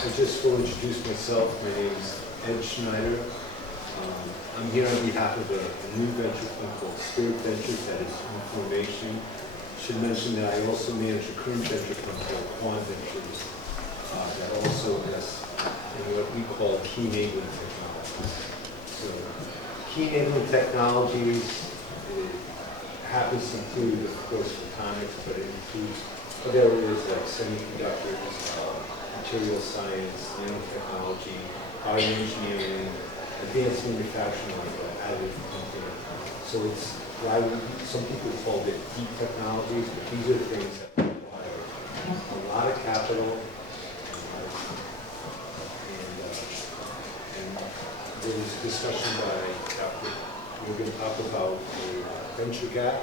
I just will introduce myself. My name is Ed Schneider. I'm here on behalf of a new venture fund called Spirit Ventures that is in formation. Should mention that I also manage a current venture fund called Quant Ventures that also invests in what we call key enabling technologies. So key enabling technologies, it happens to include, of course, photonics, but it includes other areas like semiconductors, material science, nanotechnology, bioengineering, advanced manufacturing, like additive printing. So it's why some people call it deep technologies, but these are things that require a lot of capital. And there was discussion by Dr. We're going to talk about a venture gap,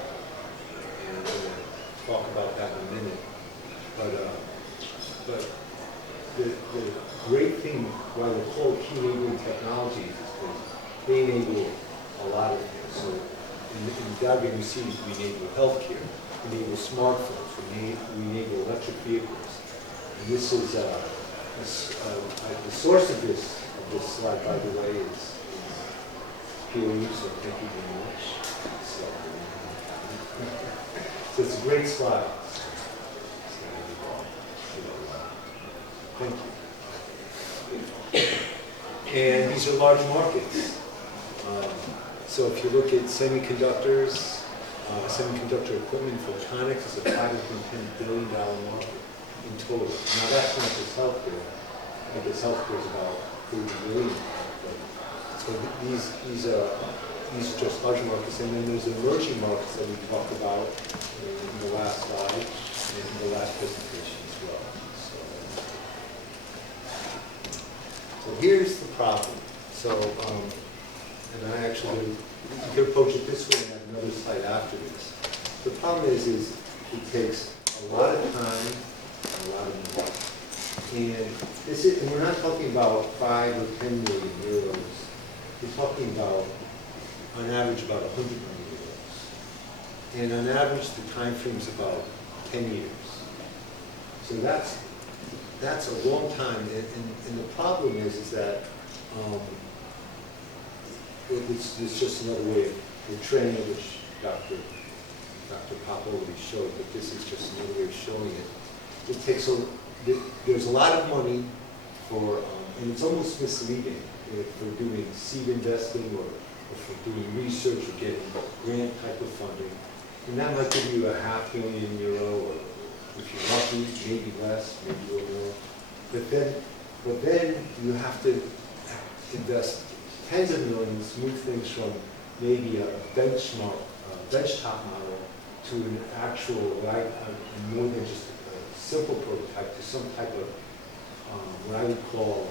and we're going to talk about that in a minute. But the great thing why they're called key enabling technologies is because they enable a lot of things. So in the diagram you see, we enable healthcare, we enable smartphones, we enable electric vehicles. And this is the source of this slide, by the way, is POE, so thank you very much. So it's a great slide. Thank you. And these are large markets. So if you look at semiconductors, semiconductor equipment, photonics is a $510 billion market in total. Now that's not just healthcare. I guess healthcare is about 30 billion. So these are just large markets. And then there's emerging markets that we talked about in the last slide and in the last presentation as well. So here's the problem. So, and I actually, you could approach it this way and have another slide after this. The problem is it takes a lot of time and a lot of money. And we're not talking about 5 or 10 million euros. We're talking about, on average, about 100 million euros. And on average, the time frame is about 10 years. So that's a long time, and the problem is that it's just another way of portraying it, which Dr. Pop already showed, but this is just another way of showing it. It takes there's a lot of money for, and it's almost misleading for doing seed investing or for doing research or getting grant type of funding, and that might give you €500 million, or if you're lucky, maybe less, maybe a little more. But then you have to invest tens of millions, move things from maybe a benchtop model to an actual, more than just a simple prototype, to some type of what I would call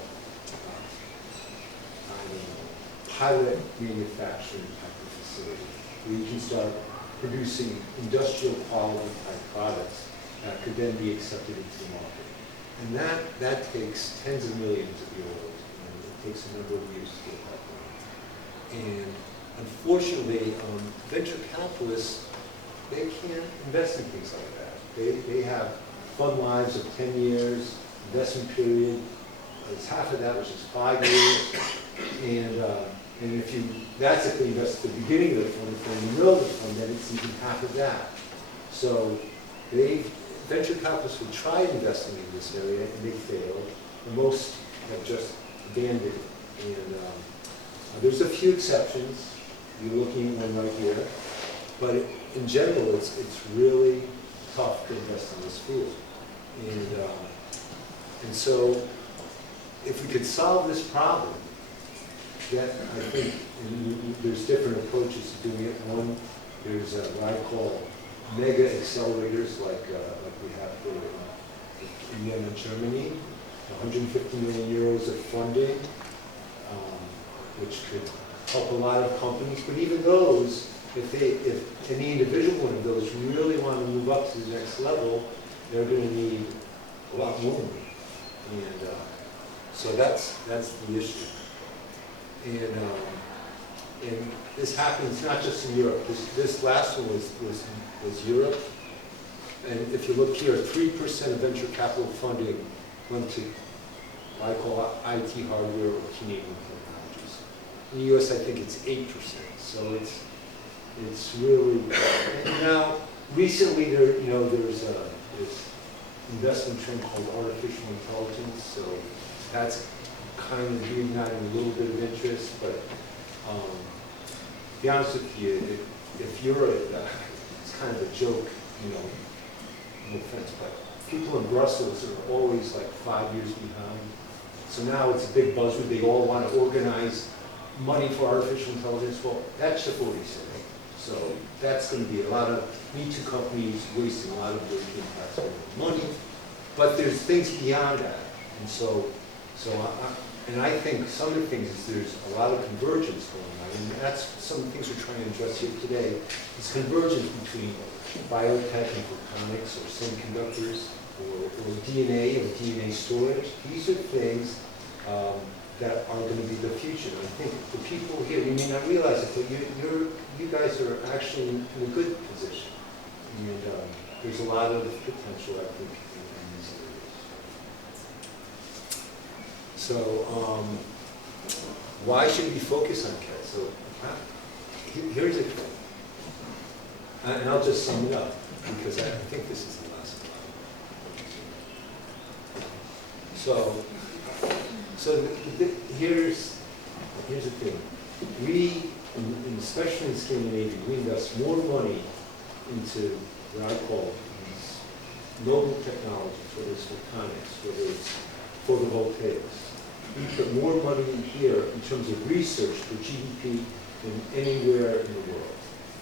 pilot manufacturing type of facility, where you can start producing industrial quality type products that could then be accepted into the market. And that takes tens of millions of euros, and it takes a number of years to get that done. And unfortunately, venture capitalists, they can't invest in things like that. They have fund lives of 10 years, investment period, it's half of that, which is 5 years. And that's if they invest at the beginning of the fund. If they're in the middle of the fund, then it's even half of that. So venture capitalists have tried investing in this area, and they failed. And most have just abandoned it. And there's a few exceptions. You're looking at one right here. But in general, it's really tough to invest in this field. And so, if we could solve this problem, that I think there's different approaches to doing it. One, there's what I call mega accelerators, like we have in Vienna, Germany, 150 million euros of funding, which could help a lot of companies. But even those, if any individual one of those really want to move up to the next level, they're going to need a lot more money. And so that's the issue. And this happens not just in Europe. This last one was Europe. And if you look here, 3% of venture capital funding went to what I call IT hardware or Enabling Technologies. In the US, I think it's 8%. So it's really, and now recently there's this investment trend called artificial intelligence. So that's kind of reigniting a little bit of interest, but to be honest with you, if you're it's kind of a joke, no offense, but people in Brussels are always like 5 years behind. So now it's a big buzzword. They all want to organize money for artificial intelligence. Well, that ship already sailed. So that's going to be a lot of Me Too companies wasting a lot of European taxpayer money. But there's things beyond that. And and I think some of the things is there's a lot of convergence going on. And that's some of the things we're trying to address here today. It's convergence between biotech and photonics or semiconductors or DNA or DNA storage. These are things that are going to be the future. And I think the people here, you may not realize it, but you guys are actually in a good position. And there's a lot of potential, I think, in these areas. So why should we focus on KET? So here's the thing. And I'll just sum it up, because I think this is the last slide. So here's the thing. We, and especially in Scandinavia, we invest more money into what I call these noble technologies, whether it's photonics, whether it's photovoltaics. We put more money in here in terms of research for GDP than anywhere in the world.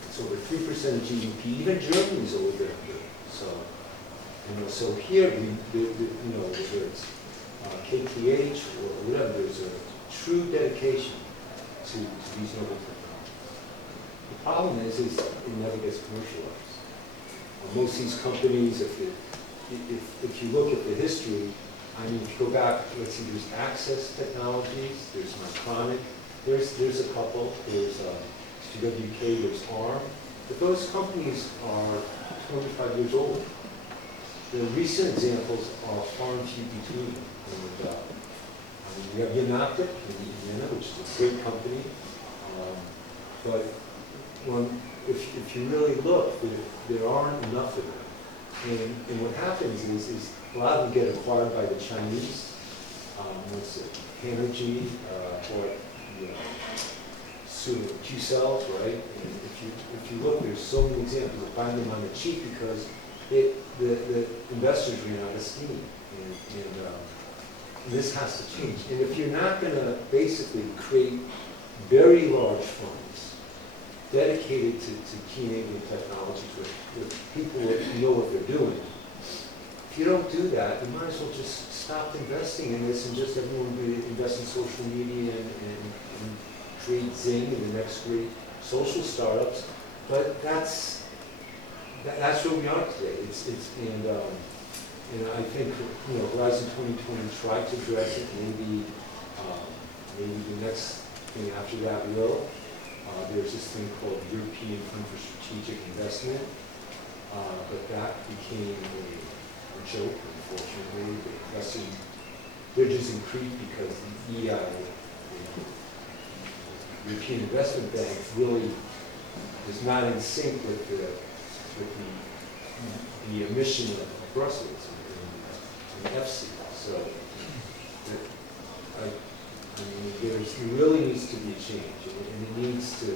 It's over 3% of GDP. Even Germany is over there. So, so here, whether it's KTH or whatever, there's a true dedication to these noble technologies. The problem is it never gets commercialized. Most of these companies, if you look at the history, I mean, if you go back, let's see, there's Access Technologies, there's Micronic, there's a couple, there's CWK, there's ARM, but those companies are 25 years old. The recent examples are far and few between. And, you have Yanoptic in Indiana, which is a great company, but if you really look, there aren't enough of them. And what happens is a lot of them get acquired by the Chinese. What's it? Energy, or sort of Q-cells, right? And if you look, there's so many examples of buying them on the cheap because the investors ran out of steam. And this has to change. And if you're not going to basically create very large funds dedicated to key enabling technologies with people that know what they're doing, if you don't do that, you might as well just stop investing in this and just everyone invest in social media and create Zing and the next great social startups. But that's where we are today. And I think Horizon 2020 tried to address it. Maybe the next thing after that will. There's this thing called European Fund for Strategic Investment, but that became a joke, unfortunately. They invested in bridges and creek because the EI, the European Investment Bank, really is not in sync with the mission of Brussels and FC. So there really needs to be a change, and it needs to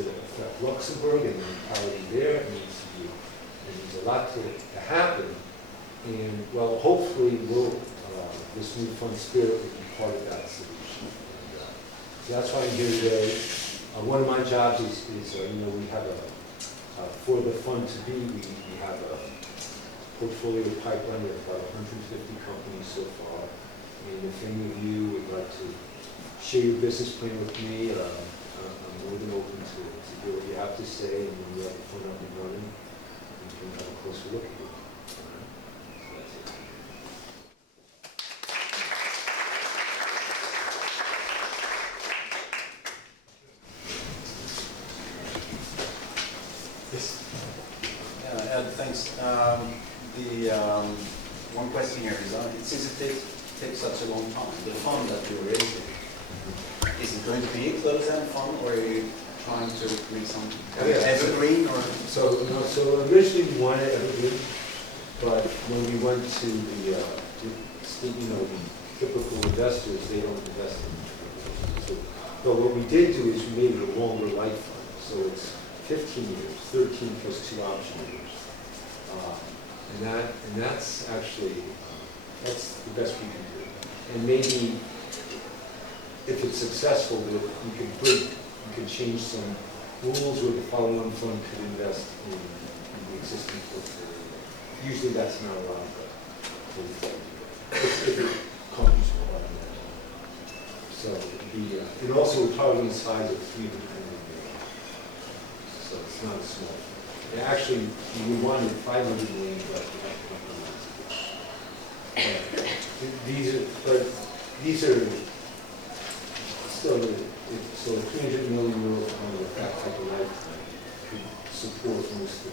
affect Luxembourg and the mentality there. It needs a lot to happen, and well, hopefully, this new fund spirit will be part of that solution. So that's why I'm here today. One of my jobs is we have for the fund to be, we have a portfolio pipeline of about 150 companies so far. And if any of you would like to share your business plan with me, I'm more than open to hear what you have to say. And when you have the fund up and running, we can have a closer look at it. So that's it. Yes. Ed, thanks. One question here is, since it takes take such a long time? The fund that you're raising, is it going to be a closed-end fund, or are you trying to create some kind of evergreen? Or so originally we wanted evergreen, but when we went to the typical investors, they don't invest in it. So, but what we did do is we made it a longer life fund. So it's 15 years, 13 plus 2 option years. And that's actually, that's the best we can do. And maybe if it's successful, that you can change some rules where the follow-on fund could invest in the existing portfolio. Usually that's not allowed, but if it comes to a lot of that. So and also we're targeting a size of 300 million. So it's not a small fund. And actually, we wanted 500 million, but we have to compromise. These are still, so 300 million euro fund with that type of lifetime could support most of the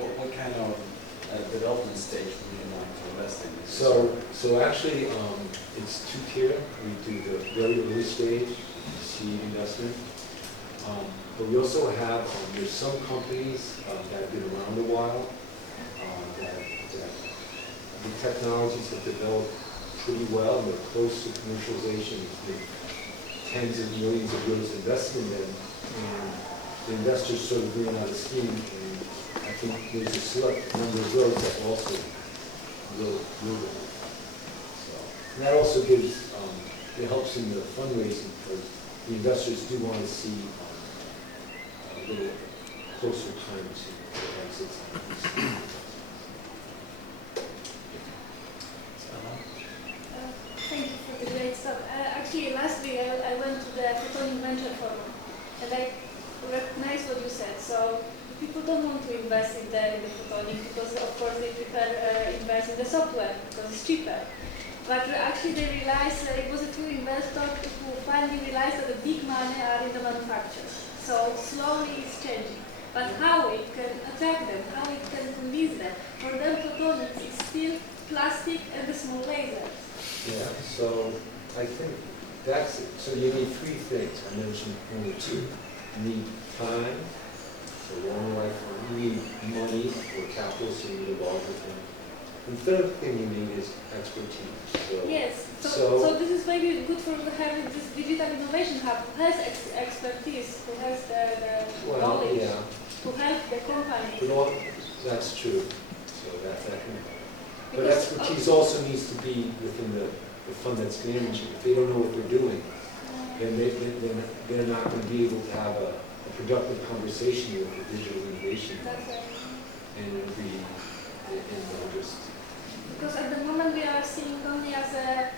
what kind of development stage would you like to invest in? So actually, it's 2-tier. We do the very early stage, seed investment. But we also have, there's some companies that have been around a while, that the technologies have developed pretty well, and they're close to commercialization. There's tens of millions of euros invested in them, and the investors sort of bring out a scheme, and I think there's a select number of those that also will move it. So, and that also gives, it helps in the fundraising, because the investors do want to see a little closer time to their exits. Thank you for the great stuff. Actually, last week I went to the Photonics Venture Forum, and I recognized what you said. So people don't want to invest in the photonics because, of course, they prefer invest in the software because it's cheaper. But actually, they realized it was a few investors who finally realized that the big money are in the manufacture. So slowly it's changing. But how it can attract them, how it can convince them? For them, photonics is still plastic and the small lasers. Yeah, so I think that's it. So you need 3 things. I mentioned only 2. You need time, so long life. You need money or capital, so you need a larger thing. And the third thing you need is expertise. So, yes, so this is maybe good for having this digital innovation hub who has expertise, who has the knowledge to help the company. That's true. So that can. But expertise also needs to be within the fund that's managing. If they don't know what they're doing, then they're not going to be able to have a productive conversation with the digital innovation. That's right. And it'll be just. Because at the moment we are seeing only as a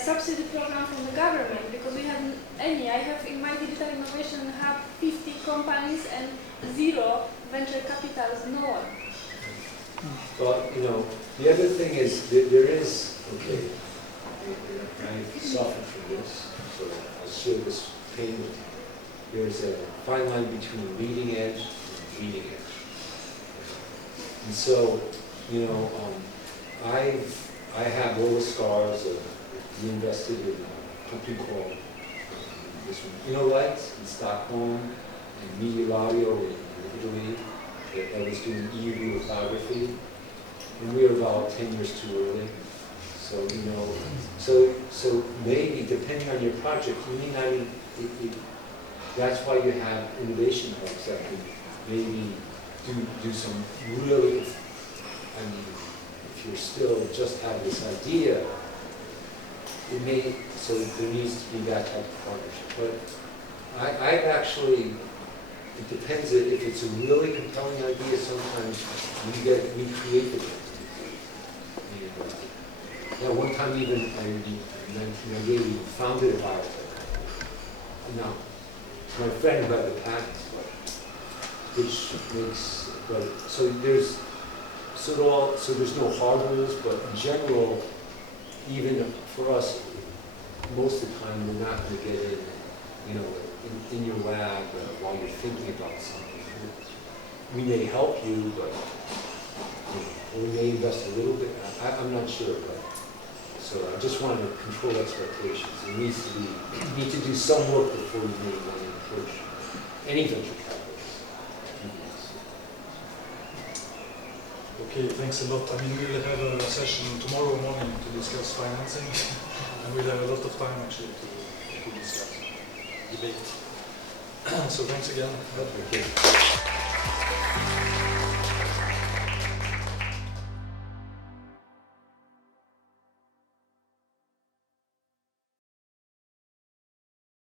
subsidy program from the government, because we have any. I have in my digital innovation hub 50 companies and 0 venture capitals, no one. Well, the other thing is that there is, okay, I suffered from this, so I'll share this pain with you. There's a fine line between leading edge and leading edge. And so, I have all the scars of we invested in a company called this one, Lights in Stockholm, and Media Audio in Italy. That was doing EUV lithography, and we were about 10 years too early. So so maybe depending on your project, you may not. That's why you have innovation hubs that can maybe do some really. I mean, if you're still just have this idea, it may. So there needs to be that type of partnership. But I've actually. It depends if it's a really compelling idea. Sometimes we create the thing. Now, one time even in 1998, we founded a biotech company. Now, my friend who had the patent, which makes so there's no hard rules, but in general, even for us, most of the time we're not going to get in your lab while you're thinking about something. We may help you, but we may invest a little bit. I'm not sure, but So I just wanted to control expectations. It needs to be, you need to do some work before you really want to approach any venture capitalist. Okay, thanks a lot. I mean, we'll have a session tomorrow morning to discuss financing, and we'll have a lot of time actually to discuss, debate. So thanks again. Thank you.